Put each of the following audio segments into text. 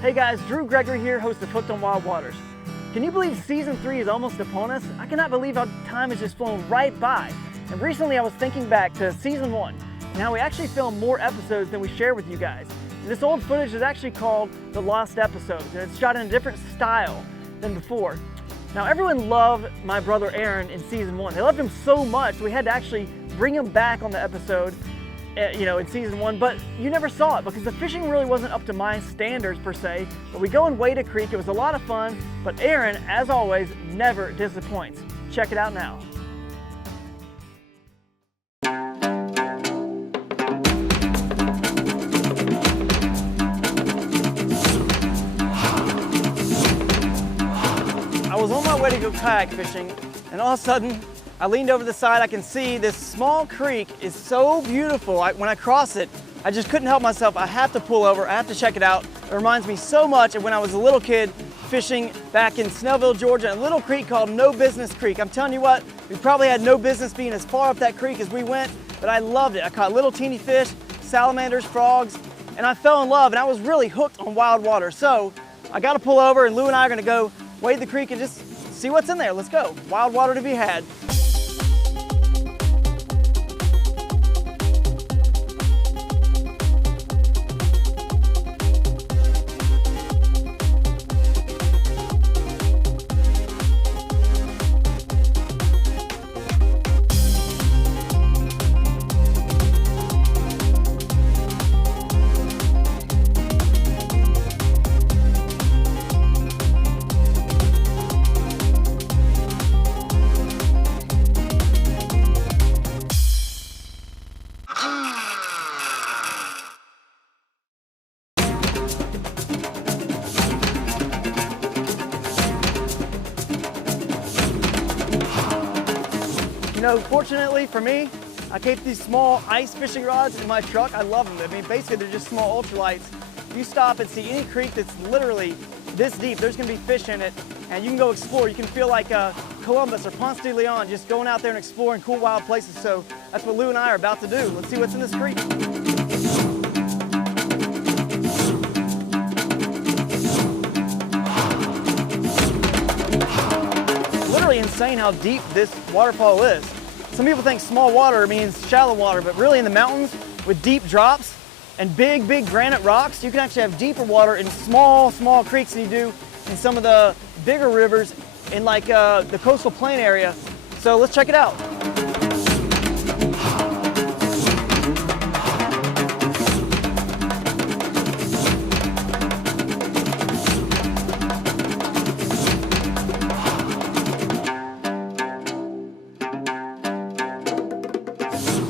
Hey guys, Gregory here, host of Hooked on Wild Waters. Can you believe season 3 is almost upon us? I cannot believe how time has just flown right by. And recently I was thinking back to season 1 and how we actually filmed more episodes than we share with you guys. And this old footage is actually called The Lost Episodes, and it's shot in a different style than before. Now everyone loved my brother Aaron in season 1. They loved him so much we had to actually bring him back on the episode in season 1, but you never saw it because the fishing really wasn't up to my standards per se. But we go and wade a creek. It was a lot of fun, but Aaron, as always, never disappoints. Check it out now. I was on my way to go kayak fishing, and all of a sudden I leaned over the side. I can see this small creek is so beautiful. When I cross it, I just couldn't help myself. I have to pull over. I have to check it out. It reminds me so much of when I was a little kid fishing back in Snellville, Georgia, a little creek called No Business Creek. I'm telling you what, we probably had no business being as far up that creek as we went, but I loved it. I caught little teeny fish, salamanders, frogs, and I fell in love, and I was really hooked on wild water. So I got to pull over, and Lou and I are going to go wade the creek and just see what's in there. Let's go. Wild water to be had. You know, fortunately for me, I keep these small ice fishing rods in my truck. I love them. I mean, basically they're just small ultralights. If you stop and see any creek that's literally this deep, there's gonna be fish in it, and you can go explore. You can feel like Columbus or Ponce de Leon, just going out there and exploring cool wild places. So that's what Lou and I are about to do. Let's see what's in this creek. Literally insane how deep this waterfall is. Some people think small water means shallow water, but really in the mountains with deep drops and big granite rocks, you can actually have deeper water in small creeks than you do in some of the bigger rivers in like the coastal plain area. So let's check it out.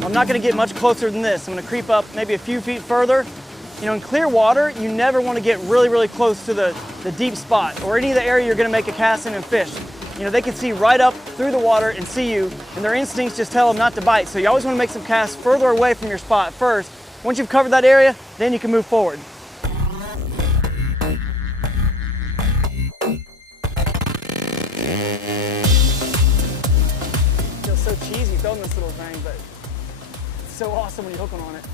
I'm not going to get much closer than this. I'm going to creep up maybe a few feet further. You know, in clear water, you never want to get really close to the deep spot or any of the area you're going to make a cast in and fish. You know, they can see right up through the water and see you, and their instincts just tell them not to bite. So you always want to make some casts further away from your spot first. Once you've covered that area, then you can move forward. It feels so cheesy throwing this little thing, but so awesome when you hook one on it.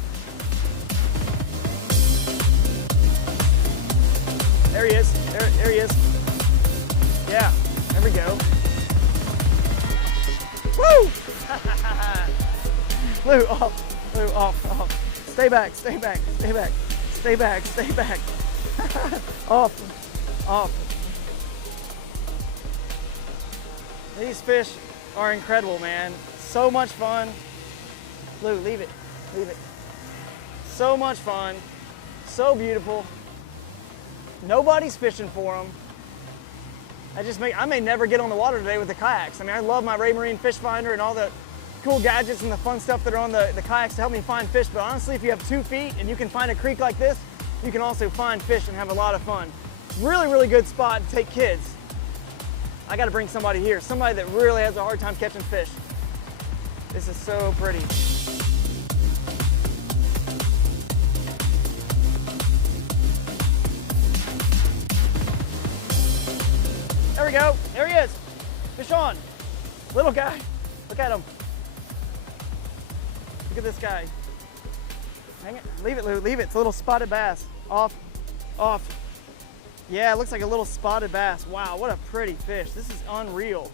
There he is. There he is. Yeah, there we go. Woo! Lou, off. Lou, off. Stay back, stay back, stay back. Stay back, stay back. Off. These fish are incredible, man. So much fun. Lou, leave it. So much fun, so beautiful. Nobody's fishing for them. I may never get on the water today with the kayaks. I mean, I love my Ray Marine fish finder and all the cool gadgets and the fun stuff that are on the kayaks to help me find fish. But honestly, if you have 2 feet and you can find a creek like this, you can also find fish and have a lot of fun. Really good spot to take kids. I got to bring somebody here, somebody that really has a hard time catching fish. This is so pretty. There we go. There he is. Fish on. Little guy. Look at him. Look at this guy. Hang it. Leave it, Lou. Leave it. It's a little spotted bass. Off. Yeah, it looks like a little spotted bass. Wow, what a pretty fish. This is unreal.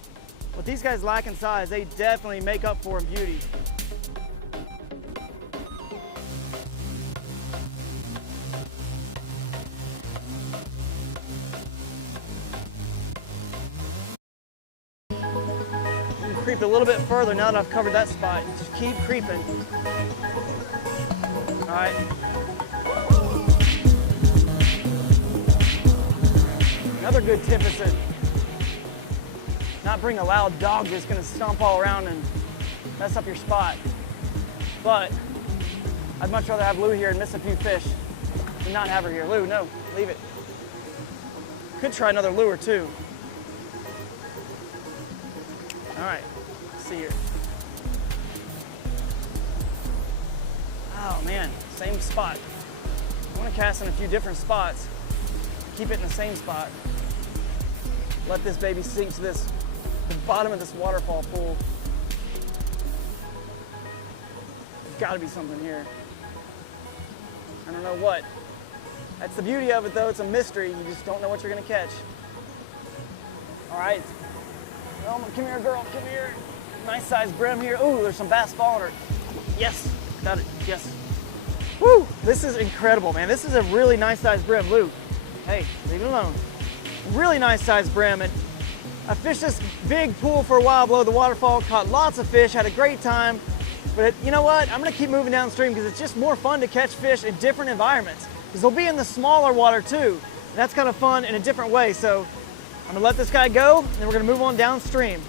What these guys lack in size, they definitely make up for in beauty. Creep a little bit further now that I've covered that spot. Just keep creeping. All right. Another good tip is to not bring a loud dog that's gonna stomp all around and mess up your spot. But I'd much rather have Lou here and miss a few fish than not have her here. Lou, no, leave it. Could try another lure too. All right, let's see here. Oh man, same spot. I want to cast in a few different spots. Keep it in the same spot. Let this baby sink to the bottom of this waterfall pool. There's got to be something here. I don't know what. That's the beauty of it though, it's a mystery. You just don't know what you're gonna catch. All right. Come here, girl, come here. Nice sized brim here. Ooh, there's some bass following her. Yes, got it, yes. Woo, this is incredible, man. This is a really nice sized brim. Lou, hey, leave it alone. Really nice sized brim. And I fished this big pool for a while below the waterfall, caught lots of fish, had a great time. But you know what? I'm gonna keep moving downstream because it's just more fun to catch fish in different environments. Because they'll be in the smaller water too. And that's kind of fun in a different way. So I'm gonna let this guy go, and then we're gonna move on downstream.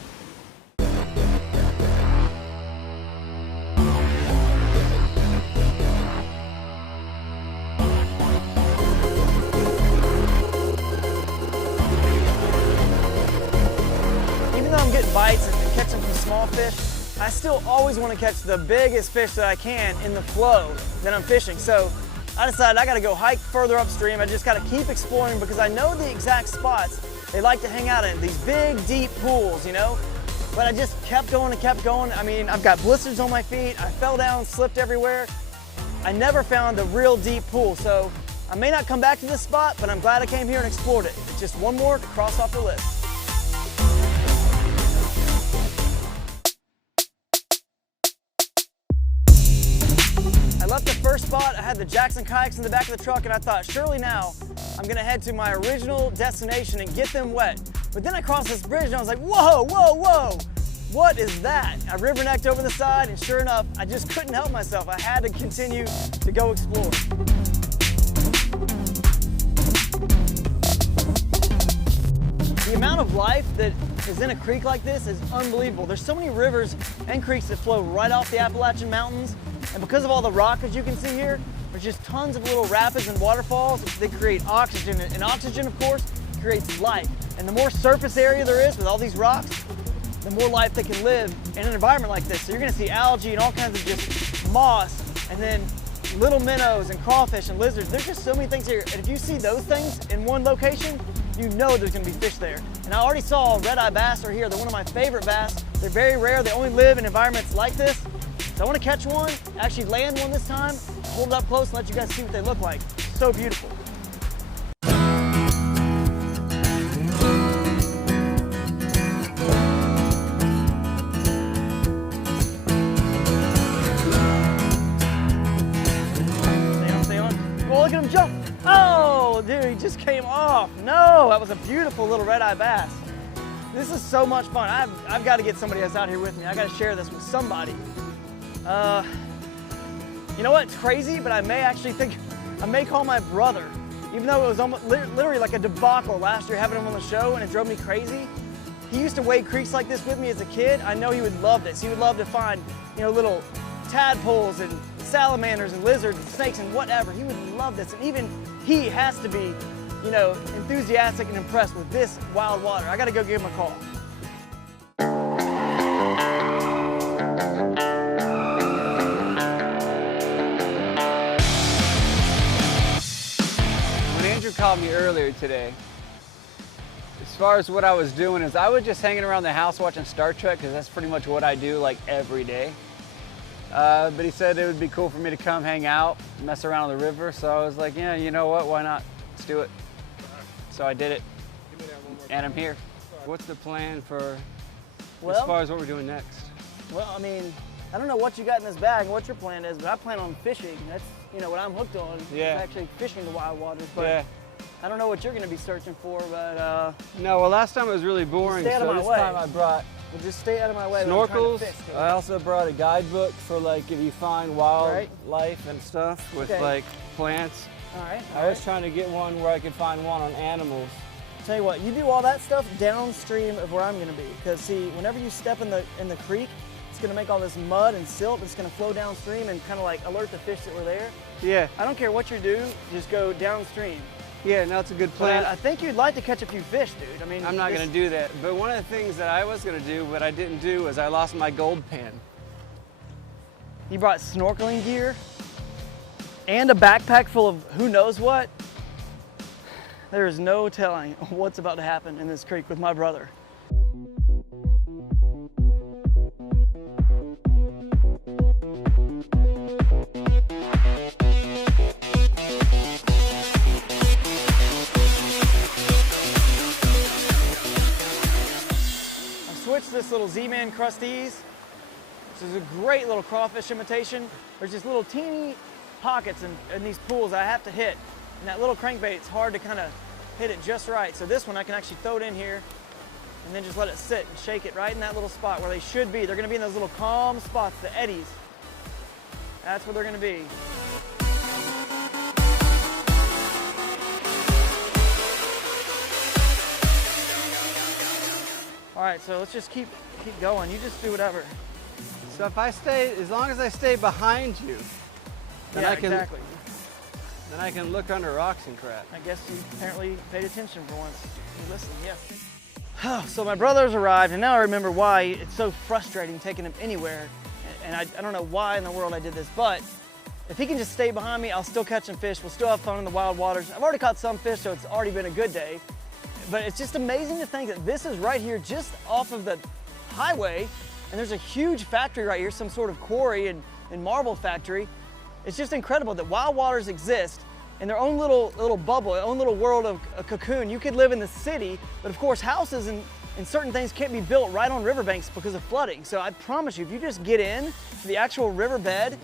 Even though I'm getting bites and catching some small fish, I still always want to catch the biggest fish that I can in the flow that I'm fishing. So I decided I gotta go hike further upstream. I just gotta keep exploring because I know the exact spots they like to hang out in, these big, deep pools, you know? But I just kept going and kept going. I mean, I've got blisters on my feet. I fell down, slipped everywhere. I never found a real deep pool. So I may not come back to this spot, but I'm glad I came here and explored it. It's just one more to cross off the list. I left the first spot. I had the Jackson kayaks in the back of the truck, and I thought, surely now I'm gonna head to my original destination and get them wet. But then I crossed this bridge and I was like, whoa, whoa, whoa. What is that? I rivernecked over the side, and sure enough, I just couldn't help myself. I had to continue to go explore. The amount of life that is in a creek like this is unbelievable. There's so many rivers and creeks that flow right off the Appalachian Mountains. And because of all the rock that you can see here, there's just tons of little rapids and waterfalls that create oxygen. And oxygen, of course, creates life. And the more surface area there is with all these rocks, the more life that can live in an environment like this. So you're gonna see algae and all kinds of just moss, and then little minnows and crawfish and lizards. There's just so many things here. And if you see those things in one location, you know there's gonna be fish there. And I already saw redeye bass are here. They're one of my favorite bass. They're very rare. They only live in environments like this. So I want to catch one, actually land one this time, hold it up close and let you guys see what they look like. So beautiful. Stay on. Oh, look at him jump. Oh, dude, he just came off. No, that was a beautiful little redeye bass. This is so much fun. I've got to get somebody else out here with me. I got to share this with somebody. You know what? It's crazy, but I may call my brother. Even though it was almost literally like a debacle last year having him on the show and it drove me crazy. He used to wade creeks like this with me as a kid. I know he would love this. He would love to find, you know, little tadpoles and salamanders and lizards and snakes and whatever. He would love this. And even he has to be, you know, enthusiastic and impressed with this wild water. I got to go give him a call. Called me earlier today. As far as what I was doing is I was just hanging around the house watching Star Trek because that's pretty much what I do like every day. But he said it would be cool for me to come hang out, mess around on the river. So I was like, yeah, you know what? Why not? Let's do it. So I did it, and I'm here. What's the plan for Well, as far as what we're doing next? Well, I mean, I don't know what you got in this bag and what your plan is, but I plan on fishing. That's, you know, what I'm hooked on. Yeah. Is actually fishing the wild waters. But Yeah. I don't know what you're going to be searching for, but No, well, last time it was really boring, Stay out of so my this way. time I brought we'll just stay out of my way. when I'm trying snorkels. to fish, I also brought a guidebook for like if you find wildlife Right. and stuff with Okay. like plants. All right. I was trying to get one where I could find one on animals. Tell you what, you do all that stuff downstream of where I'm going to be, because see, whenever you step in the creek, it's going to make all this mud and silt. It's going to flow downstream and kind of like alert the fish that were there. Yeah. I don't care what you do, just go downstream. Yeah, no, it's a good But plan. I think you'd like to catch a few fish, dude. I mean, I'm not this- gonna do that. But one of the things that I was gonna do, but I didn't do, was I lost my gold pen. You brought snorkeling gear and a backpack full of who knows what. There is no telling what's about to happen in this creek with my brother. I've switched this little Z-Man Crusties. This is a great little crawfish imitation. There's just little teeny pockets in these pools I have to hit. And that little crankbait's hard to kind of hit it just right. So this one I can actually throw it in here and then just let it sit and shake it right in that little spot where they should be. They're gonna be in those little calm spots, the eddies. That's where they're gonna be. All right, so let's just keep going. You just do whatever. So if I stay, as long as I stay behind you, then Yeah, I can, exactly. then I can look under rocks and crap. I guess you apparently paid attention for once. You listened, yes. So my brother's arrived, and now I remember why it's so frustrating taking him anywhere. And I don't know why in the world I did this, but if he can just stay behind me, I'll still catch some fish. We'll still have fun in the wild waters. I've already caught some fish, so it's already been a good day. But it's just amazing to think that this is right here just off of the highway, and there's a huge factory right here, some sort of quarry and marble factory. It's just incredible that wild waters exist in their own little bubble, their own little world of a cocoon. You could live in the city, but of course houses and certain things can't be built right on riverbanks because of flooding. So I promise you, if you just get in to the actual riverbed,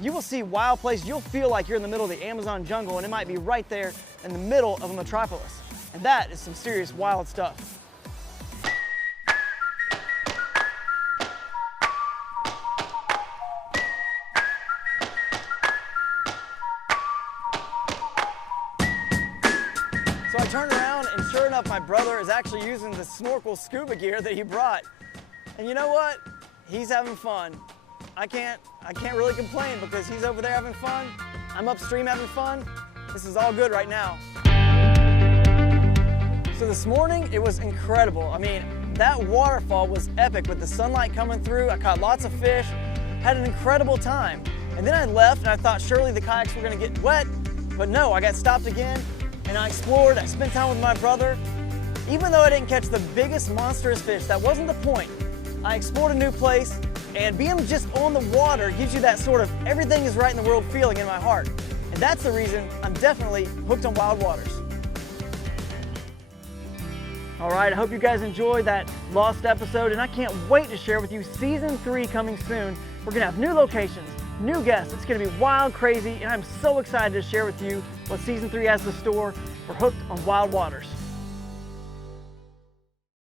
you will see wild places. You'll feel like you're in the middle of the Amazon jungle, and it might be right there in the middle of a metropolis. And that is some serious wild stuff. So I turned around, and sure enough, my brother is actually using the snorkel scuba gear that he brought. And you know what? He's having fun. I can't really complain because he's over there having fun. I'm upstream having fun. This is all good right now. So this morning, it was incredible. I mean, that waterfall was epic with the sunlight coming through. I caught lots of fish, had an incredible time. And then I left and I thought surely the kayaks were gonna get wet, but no, I got stopped again and I explored, I spent time with my brother. Even though I didn't catch the biggest monstrous fish, that wasn't the point. I explored a new place, and being just on the water gives you that sort of everything is right in the world feeling in my heart. And that's the reason I'm definitely hooked on wild waters. All right, I hope you guys enjoyed that lost episode, and I can't wait to share with you season 3 coming soon. We're gonna have new locations, new guests. It's gonna be wild, crazy, and I'm so excited to share with you what season 3 has in store. We're hooked on wild waters.